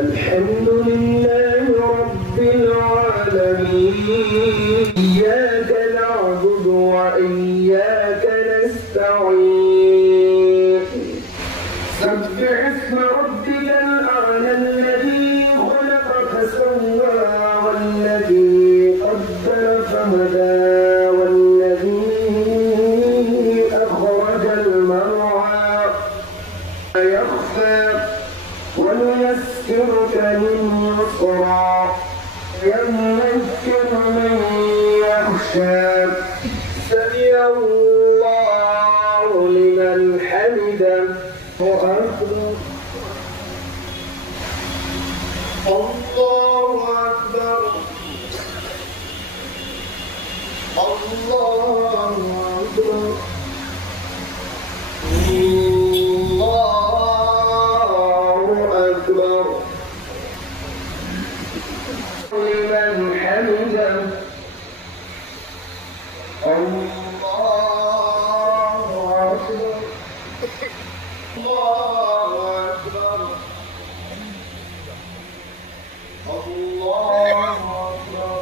الحمد لله رب العالمين إياك نعبد وإياك نستعين سبح اسم ربك الأعلى الذي خلق فسوى والذي قدر فهدى والذي أخرج المرعى يخفى ونيسرك لليسرى يذكر من يخشى سمع الله لمن حمده وأكبر الله أكبر الله أكبر لمن حمده الله أكبر الله أكبر الله أكبر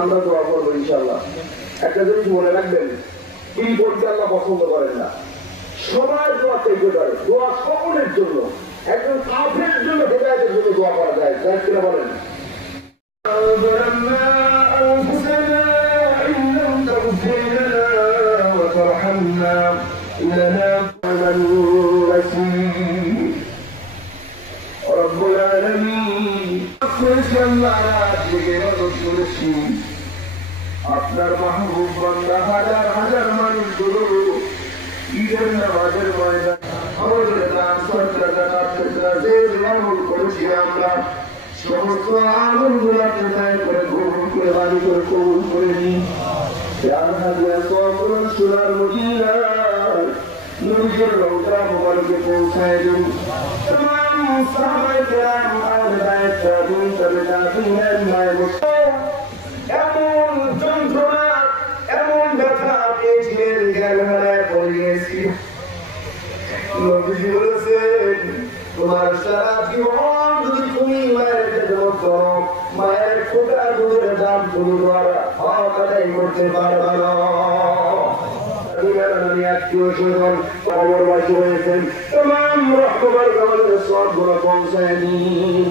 আমরা দোয়া করবো ইনশাআল্লাহ। একটা জিনিস মনে রাখবেন, কি বলতে আল্লাহ পছন্দ করেন না। সবাই দোয়া চাইতে পারে, দোয়া সকলের জন্য, একজন কাফেরের জন্য হেদায়েতের জন্য দোয়া করা যায়, তাই কিনা বলেন? رب العالمين আপনার মাহবুব বান্দা হাজার হাজার মানুষগুলো ঈদের নামাজের ময়দান আমাদের করেছি আমরা সমস্ত আমলগুলা কোথায় করে গ্রহণ করে বাড়ি করে কবুল করে নিই। সোনার মদিনার নবীর রওজা মুবারকে পৌঁছায় দিন। तमाम সাহাবায়ে কেরাম আওলায়ে তাবিঈন তাবিঈন এমন যন্ত্রণা এমন ব্যথা পেয়েছিলেন জ্ঞান হারায় পড়িয়েছি। নবীজি বলেছেন, তোমার সারা জীবন যদি তুমি মায়ের খেদমত করো, মায়ের ফোঁটা দুধের দাম তুমি দ্বারা হক আদায় করতে পারবে না। আত্মীয় স্বজন খবরবাসী হয়েছেন, তমাম রহমত আমাদের সবগুলো পৌঁছায় দিন।